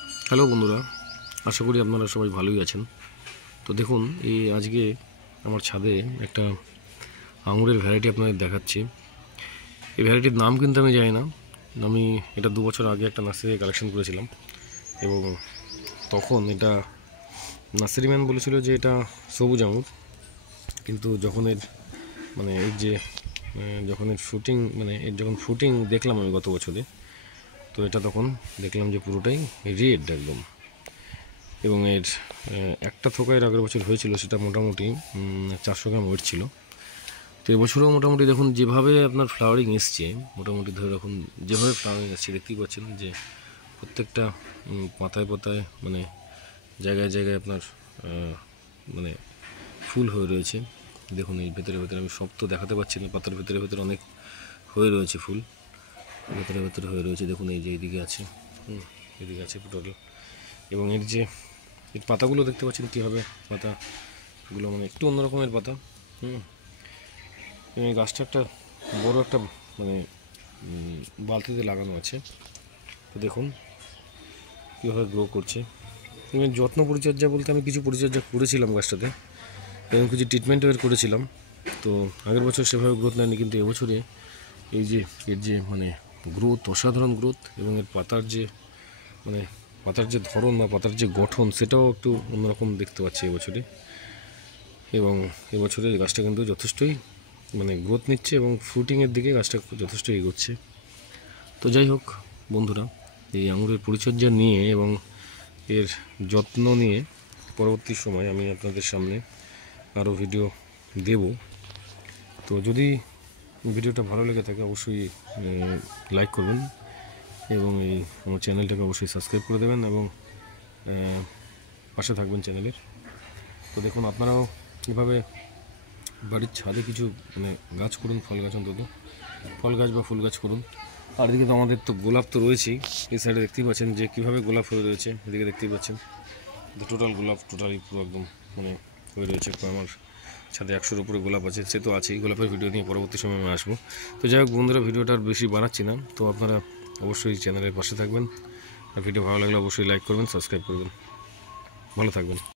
Hello বন্ধুরা, আশা করি আপনারা সবাই ভালোই আছেন। তো দেখুন, এই আজকে আমার ছাদে একটা আঙুরের ভ্যারাইটি আপনাদের দেখাচ্ছি। এই ভ্যারাইটির নাম কিন্তু আমি জানি না। আমি এটা 2 বছর আগে একটা নার্সারি কালেকশন করেছিলাম এবং তখন এটা নার্সারিম্যান বলেছিল যে এটা সবুজ আঙুর, কিন্তু যখন এর যখন এর শুটিং যখন ফুটিং দেখলাম আমি গত বছরে, তো এটা তখন দেখলাম যে পুরোটাই রেড একদম। এবং এর একটা থোকা এর আগের বছর হয়েছিল, সেটা মোটামুটি 400 গ্রাম ওয়েট ছিল। তো এবছরও মোটামুটি দেখুন যেভাবে আপনার ফ্লাওয়ারিং এসছে, মোটামুটি ধরে রাখুন যেভাবে ফ্লাওয়ারিং এসছে দেখতেই পাচ্ছেন যে প্রত্যেকটা পাতায় পাতায় জায়গায় জায়গায় আপনার ফুল হয়ে রয়েছে। দেখুন এই ভেতরে ভেতরে আমি সব তো দেখাতে পারছি না, পাতার ভেতরে ভেতরে অনেক হয়ে রয়েছে ফুল, ভেতরে ভেতরে হয়ে রয়েছে। দেখুন এই যে এইদিকে আছে, এদিকে আছে টোটাল। এবং এর পাতাগুলো দেখতে পাচ্ছেন কীভাবে, পাতাগুলো একটু অন্যরকমের পাতা। এবং এই গাছটা একটা বড় একটা বালতিতে লাগানো আছে। তো দেখুন কীভাবে গ্রো করছে। এবং যত্ন পরিচর্যা বলতে আমি কিছু পরিচর্যা করেছিলাম গাছটাতে এবং কিছু ট্রিটমেন্টও এর করেছিলাম। তো আগের বছর সেভাবে গ্রোথ নেয়নি, কিন্তু এবছরে এই যে এর গ্রোথ, অসাধারণ গ্রোথ। এবং এর পাতার যে ধরন বা পাতার যে গঠন, সেটাও একটু অন্যরকম দেখতে পাচ্ছি এবছরে। এবং এবছরে গাছটা কিন্তু যথেষ্টই গ্রোথ নিচ্ছে এবং ফ্রুটিংয়ের দিকে গাছটা যথেষ্ট এগোচ্ছে। তো যাই হোক বন্ধুরা, এই আঙুরের পরিচর্যা নিয়ে এবং এর যত্ন নিয়ে পরবর্তী সময় আমি আপনাদের সামনে আরও ভিডিও দেব। তো যদি ভিডিওটা ভালো লেগে থাকে অবশ্যই লাইক করবেন এবং আমার চ্যানেলটাকে অবশ্যই সাবস্ক্রাইব করে দেবেন এবং পাশে থাকবেন চ্যানেলের। তো দেখুন আপনারাও এভাবে বাড়ির ছাদে কিছু গাছ করুন, ফল গাছ, অন্তত ফল গাছ বা ফুল গাছ করুন। আর এদিকে তো আমাদের তো গোলাপ তো রয়েছেই, এই সাইডে দেখতেই পাচ্ছেন যে কীভাবে গোলাপ হয়ে রয়েছে। এদিকে দেখতেই পাচ্ছেন টোটাল গোলাপ, টোটালি পুরো একদম হয়ে রয়েছে। আমার ছাদে 100-র উপরে গোলাপ আছে, সে তো আছেই। গোলাপের ভিডিও নিয়ে পরবর্তী সময় আমি আসবো। তো যাই হোক বন্ধুরা, ভিডিওটা আর বেশি বানাচ্ছি না। তো আপনারা অবশ্যই চ্যানেলের পাশে থাকবেন, আর ভিডিও ভালো লাগলে অবশ্যই লাইক করবেন, সাবস্ক্রাইব করবেন। ভালো থাকবেন।